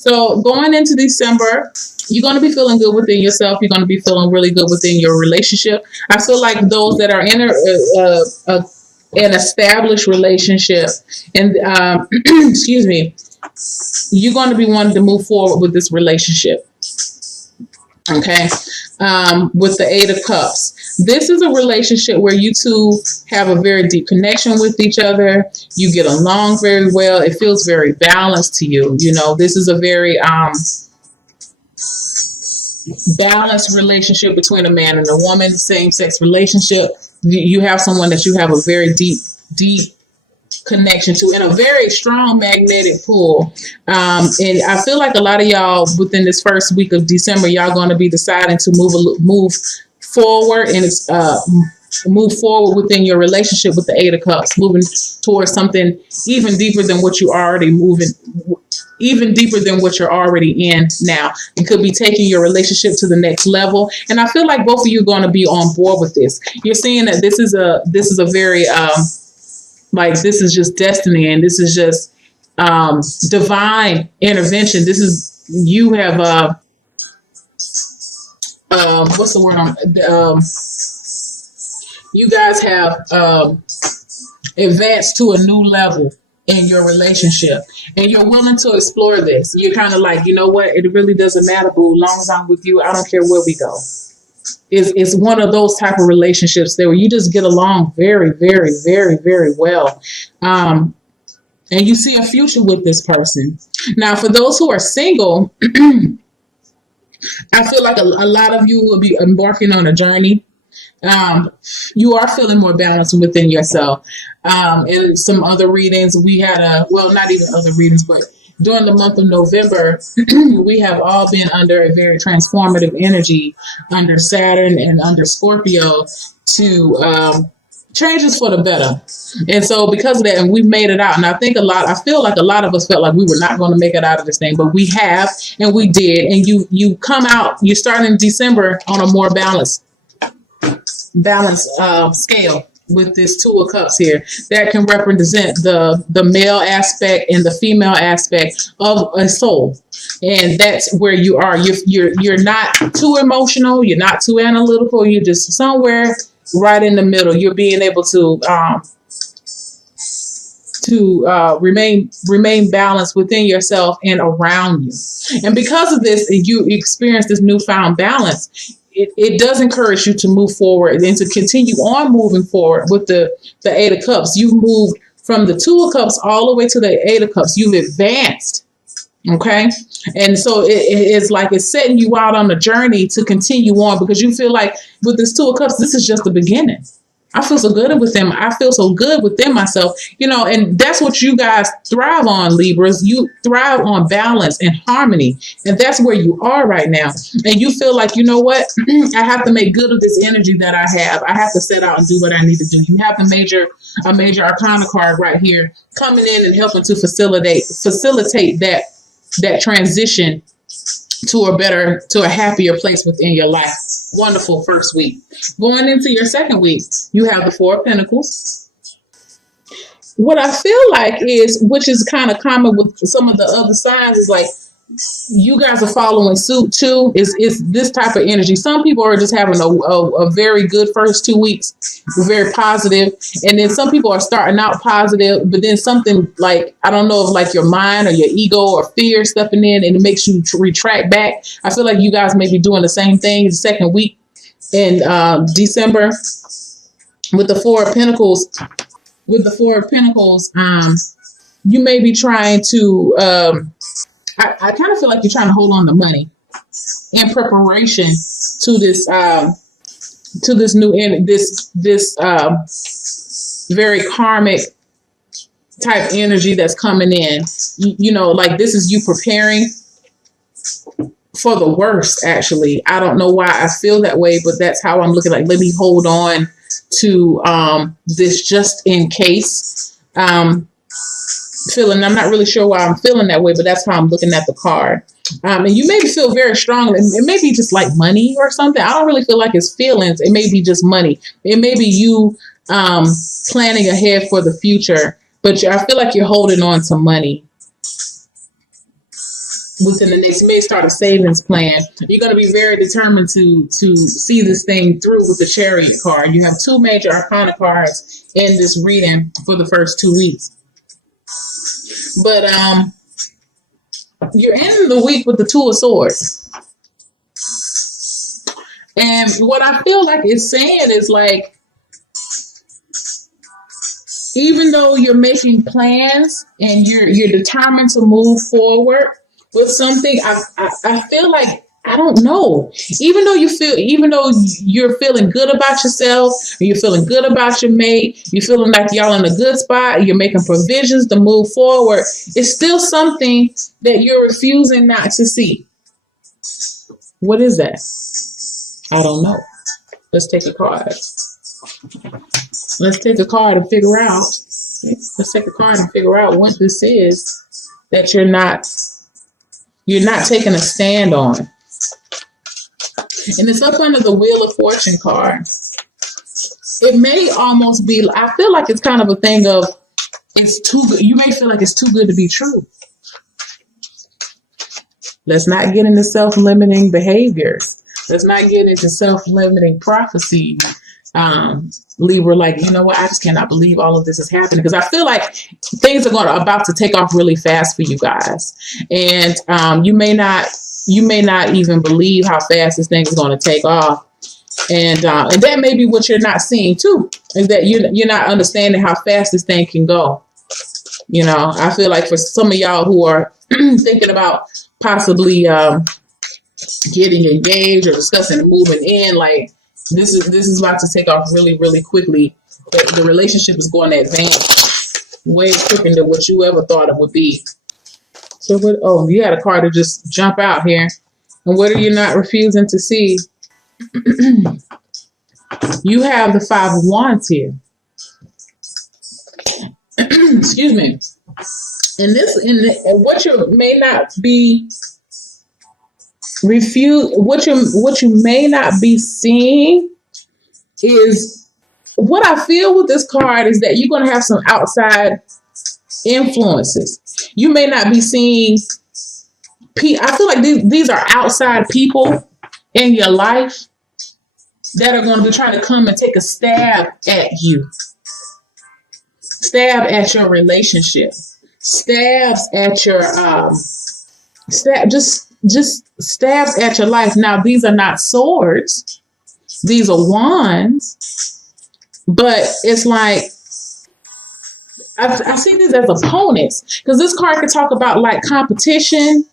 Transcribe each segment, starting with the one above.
So going into December, you're going to be feeling good within yourself. You're going to be feeling really good within your relationship. I feel like those that are in an established relationship, and excuse me, you're going to be wanting to move forward with this relationship. Okay. With the Eight of Cups. This is a relationship where you two have a very deep connection with each other. You get along very well. It feels very balanced to you. You know, this is a very balanced relationship between a man and a woman, same sex relationship. You have someone that you have a very deep connection to, and a very strong magnetic pull. And I feel like a lot of y'all within this first week of December, y'all going to be deciding to move forward and move forward within your relationship with the Eight of Cups, moving towards something even deeper than what you already even deeper than what you're already in now. It could be taking your relationship to the next level. And I feel like both of you are going to be on board with this. You're seeing that this is a very like, this is just destiny, and this is just divine intervention. This is, you have what's the word? You guys have advanced to a new level in your relationship, and you're willing to explore this. You're kind of like, you know what? It really doesn't matter, boo. As long as I'm with you, I don't care where we go. It's one of those type of relationships there where you just get along very, very, very, very well. And you see a future with this person. Now, for those who are single, I feel like a lot of you will be embarking on a journey. You are feeling more balanced within yourself. In some other readings, we had not even other readings, but during the month of November, we have all been under a very transformative energy under Saturn and under Scorpio to change us for the better. And so because of that, and we've made it out. And I feel like a lot of us felt like we were not going to make it out of this thing, but we have, and we did. And you come out, you start in December on a more balanced scale with this Two of Cups here that can represent the male aspect and the female aspect of a soul. And that's where you are. You're not too emotional. You're not too analytical. You're just somewhere right in the middle. You're being able to remain balanced within yourself and around you. And because of this, you experience this newfound balance. It does encourage you to move forward and to continue on moving forward with the Eight of Cups. You've moved from the Two of Cups all the way to the Eight of Cups. You've advanced. Okay. And so it's like it's setting you out on a journey to continue on, because you feel like with this Two of Cups, this is just the beginning. I feel so good with them. I feel so good within myself, and that's what you guys thrive on, Libras. You thrive on balance and harmony. And that's where you are right now. And you feel like, you know what? I have to make good of this energy that I have. I have to set out and do what I need to do. You have a major arcana card right here coming in and helping to facilitate that transition to a happier place within your life. Wonderful first week. Going into your second week, you have the Four of Pentacles. What I feel like is, which is kind of common with some of the other signs, is like you guys are following suit too. Is this type of energy? Some people are just having a very good first 2 weeks, very positive, and then some people are starting out positive, but then something like, I don't know, if like your mind or your ego or fear stepping in, and it makes you retract back. I feel like you guys may be doing the same thing the second week in December with the Four of Pentacles. With the Four of Pentacles, you may be trying to. I kind of feel like you're trying to hold on to money in preparation to this very karmic type energy that's coming in. Like this is you preparing for the worst. Actually, I don't know why I feel that way, but that's how I'm looking. Like, let me hold on to this just in case. Feeling, I'm not really sure why I'm feeling that way, but that's how I'm looking at the card. And you maybe feel very strong. It may be just like money or something. I don't really feel like it's feelings. It may be just money. It may be you planning ahead for the future, but I feel like you're holding on to money. within the next, you may start a savings plan. You're going to be very determined to see this thing through with the Chariot card. You have two major arcana cards in this reading for the first 2 weeks. But you're ending the week with the Two of Swords. And what I feel like it's saying is like, even though you're making plans and you're determined to move forward with something, I feel like, I don't know. Even though you're feeling good about yourself, or you're feeling good about your mate, you're feeling like y'all in a good spot, you're making provisions to move forward, it's still something that you're refusing not to see. What is that? I don't know. Let's take a card. Let's take a card and figure out. Let's take a card and figure out what this is that you're not taking a stand on. And it's up under the Wheel of Fortune card. It may almost be, I feel like it's kind of a thing of, it's too good. You may feel like it's too good to be true. Let's not get into self-limiting behaviors. Let's not get into self-limiting prophecy. Libra, like, you know what? I just cannot believe all of this is happening, because I feel like things are about to take off really fast for you guys. And you may not even believe how fast this thing is going to take off. And that may be what you're not seeing too, is that you're not understanding how fast this thing can go. You know, I feel like for some of y'all who are thinking about possibly getting engaged or discussing and moving in, like, this is about to take off really, really quickly. The relationship is going to advance way quicker than what you ever thought it would be. So what? Oh, you had a card to just jump out here. And what are you not refusing to see? You have the Five of Wands here. Excuse me. And what you may not be what you may not be seeing is, what I feel with this card is that you're going to have some outside influences. You may not be seeing, I feel like these are outside people in your life that are going to be trying to come and take a stab at you. Stab at your relationship. Stabs at your, just stabs at your life. Now, these are not swords. These are wands. But it's like, I see these as opponents, because this card could talk about like competition.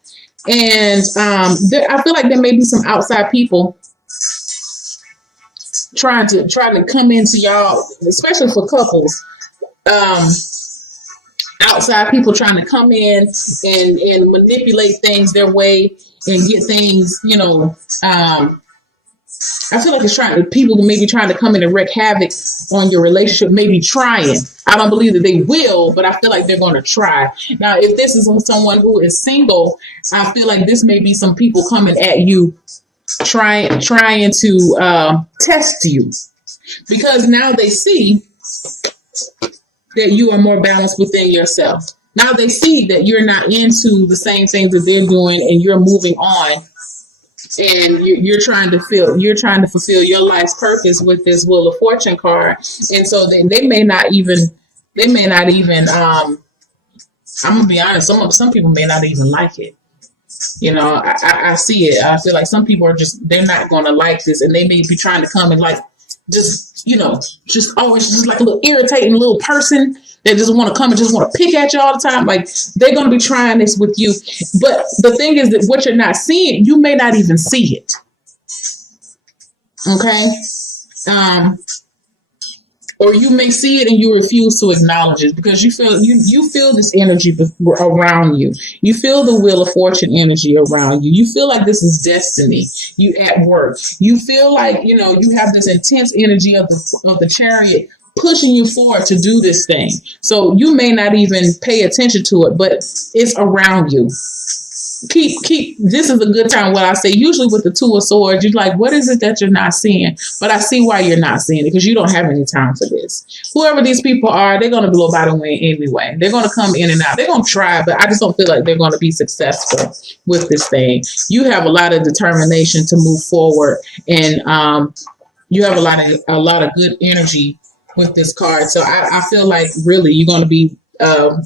And I feel like there may be some outside people trying to come into y'all, especially for couples. Outside people trying to come in and manipulate things their way and get things, you know. I feel like people may be trying to come in and wreak havoc on your relationship, maybe trying. I don't believe that they will, but I feel like they're going to try. Now, if this is someone who is single, I feel like this may be some people coming at you, trying to test you, because now they see that you are more balanced within yourself. Now they see that you're not into the same things that they're doing, and you're moving on, and you're trying to fulfill your life's purpose with this Wheel of Fortune card. And so they may not even I'm gonna be honest, some people may not even like it. You know, I see it. I feel like some people they're not gonna like this, and they may be trying to come and like just always just like a little irritating little person that just want to come and just want to pick at you all the time. Like, they're going to be trying this with you. But the thing is that what you're not seeing, you may not even see it. Okay? Or you may see it and you refuse to acknowledge it, because you feel this energy around you. You feel the Wheel of Fortune energy around you. You feel like this is destiny. You at work. You feel like, you have this intense energy of the Chariot pushing you forward to do this thing. So you may not even pay attention to it, but it's around you. keep this is a good time. What I say usually with the Two of Swords, you're like, what is it that you're not seeing? But I see why you're not seeing it, because you don't have any time for this. Whoever these people are, they're gonna blow by the wind anyway. They're gonna come in and out. They're gonna try, but I just don't feel like they're gonna be successful with this thing. You have a lot of determination to move forward, and you have a lot of good energy with this card. So I feel like really you're gonna be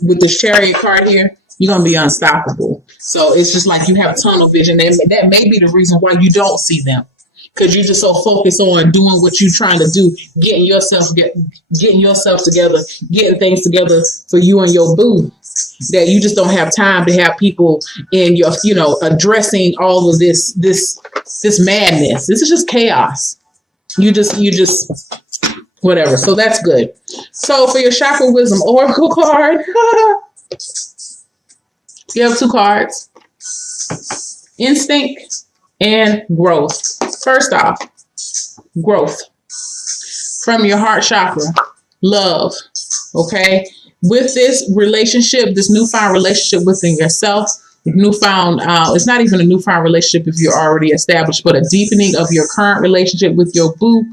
with this Chariot card here, you're going to be unstoppable. So it's just like you have tunnel vision. That may be the reason why you don't see them, because you're just so focused on doing what you're trying to do, getting yourself together, getting things together for you and your boo, that you just don't have time to have people in your, addressing all of this madness. This is just chaos. You just whatever. So that's good. So for your Chakra Wisdom Oracle card, you have two cards: instinct and growth. First off, growth from your heart chakra, love. Okay. With this relationship, this newfound relationship within yourself, it's not even a newfound relationship if you're already established, but a deepening of your current relationship with your boo.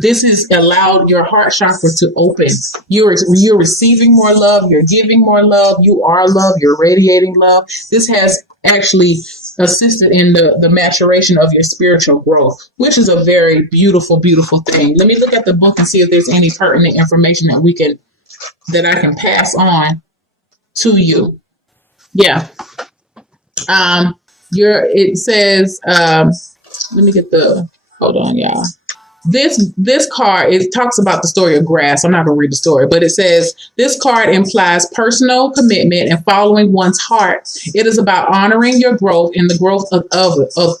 This has allowed your heart chakra to open. You're receiving more love. You're giving more love. You are love. You're radiating love. This has actually assisted in the maturation of your spiritual growth, which is a very beautiful, beautiful thing. Let me look at the book and see if there's any pertinent information that I can pass on to you. Yeah. It says, let me get hold on, y'all. This card, it talks about the story of grass. I'm not going to read the story, but it says this card implies personal commitment and following one's heart. It is about honoring your growth and the growth of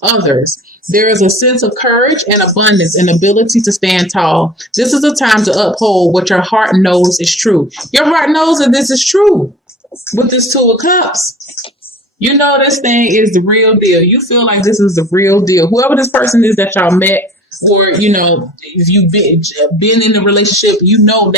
others. There is a sense of courage and abundance and ability to stand tall. This is a time to uphold what your heart knows is true. Your heart knows that this is true with this Two of Cups. You know this thing is the real deal. You feel like this is the real deal. Whoever this person is that y'all met, or if you've been in a relationship, now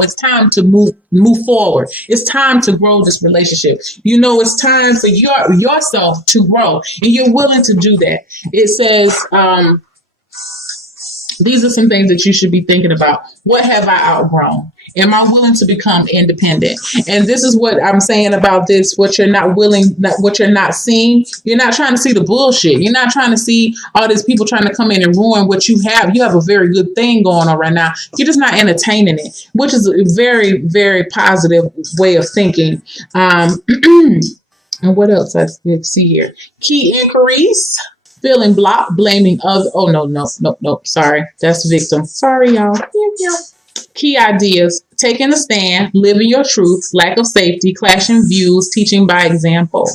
it's time to move forward. It's time to grow this relationship. It's time for yourself to grow, and you're willing to do that. It says, these are some things that you should be thinking about. What have I outgrown? Am I willing to become independent? And this is what I'm saying about this. What you're not seeing. You're not trying to see the bullshit. You're not trying to see all these people trying to come in and ruin what you have. You have a very good thing going on right now. You're just not entertaining it, which is a very, very positive way of thinking. And what else I see here? Key inquiries. Feeling blocked, blaming others. Oh, no. Sorry. That's victim. Sorry, y'all. Yeah. Key ideas: taking a stand, living your truth, lack of safety, clashing views, teaching by example.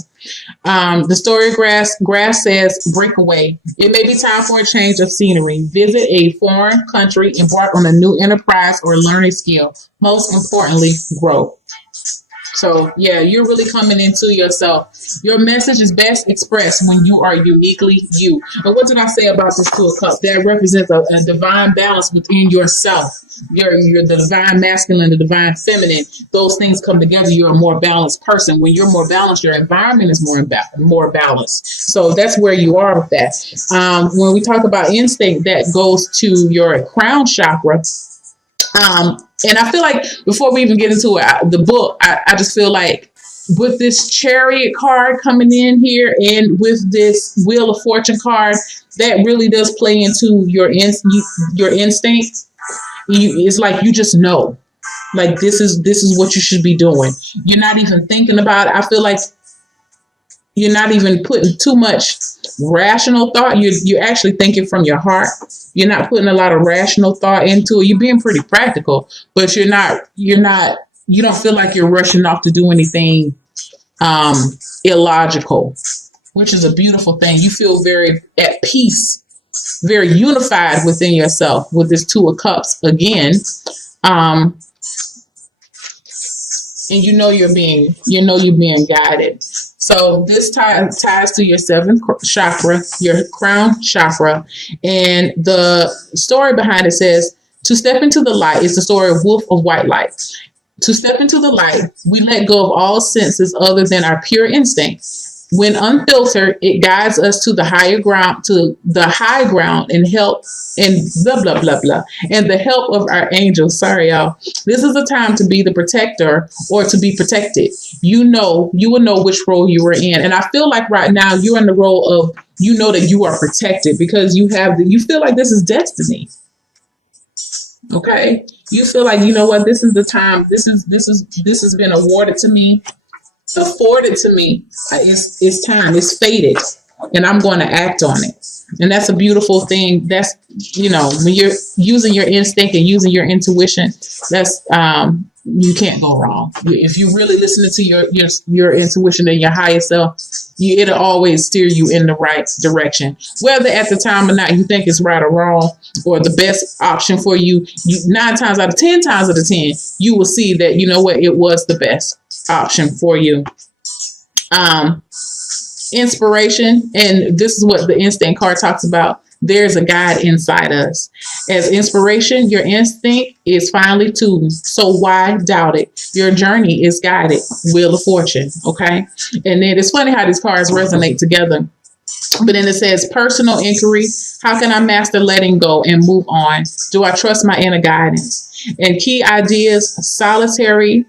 The story of grass says, break away. It may be time for a change of scenery. Visit a foreign country, embark on a new enterprise, or learn a skill. Most importantly, grow. So, yeah, you're really coming into yourself. Your message is best expressed when you are uniquely you. And what did I say about this Two of Cups? That represents a divine balance within yourself. You're the divine masculine, the divine feminine. Those things come together. You're a more balanced person. When you're more balanced, your environment is more balanced. So that's where you are with that. When we talk about instinct, that goes to your crown chakra. And I feel like before we even get into the book, I just feel like with this Chariot card coming in here and with this Wheel of Fortune card, that really does play into your instinct. It's like you just know, like this is what you should be doing. You're not even thinking about it. I feel like you're not even putting too much rational thought. You're actually thinking from your heart. You're not putting a lot of rational thought into it. You're being pretty practical, but you don't feel like you're rushing off to do anything illogical, which is a beautiful thing. You feel very at peace, very unified within yourself with this Two of Cups again. And you're being guided. So this ties to your seventh chakra, your crown chakra. And the story behind it says, to step into the light, it's the story of Wolf of White Light. To step into the light, we let go of all senses other than our pure instinct. When unfiltered, it guides us to the higher ground, to the high ground, and help and blah blah blah blah. And the help of our angels. Sorry, y'all. This is a time to be the protector or to be protected. You will know which role you are in. And I feel like right now you're in the role of, you know, that you are protected because you feel like this is destiny. Okay. You feel like, you know what, this is the time. This has been awarded to me, afforded to me. It's time. It's fated, and I'm going to act on it. And that's a beautiful thing. That's, you know, when you're using your instinct and using your intuition, that's you can't go wrong. If you really listen to your intuition and your higher self, it'll always steer you in the right direction. Whether at the time or not you think it's right or wrong or the best option for you, 9 times out of 10 times out of 10, you will see that, you know what, it was the best option for you. Inspiration, and this is what the instinct card talks about. There's a guide inside us. As inspiration, your instinct is finely tuned. So why doubt it? Your journey is guided. Wheel of Fortune. Okay. And then it's funny how these cards resonate together. But then it says personal inquiry. How can I master letting go and move on? Do I trust my inner guidance? And key ideas, solitary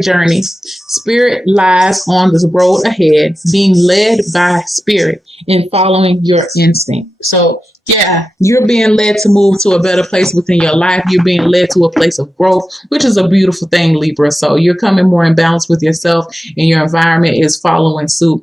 journey. Spirit lies on the road ahead, being led by spirit and following your instinct. So yeah, you're being led to move to a better place within your life. You're being led to a place of growth, which is a beautiful thing, Libra. So you're coming more in balance with yourself, and your environment is following suit.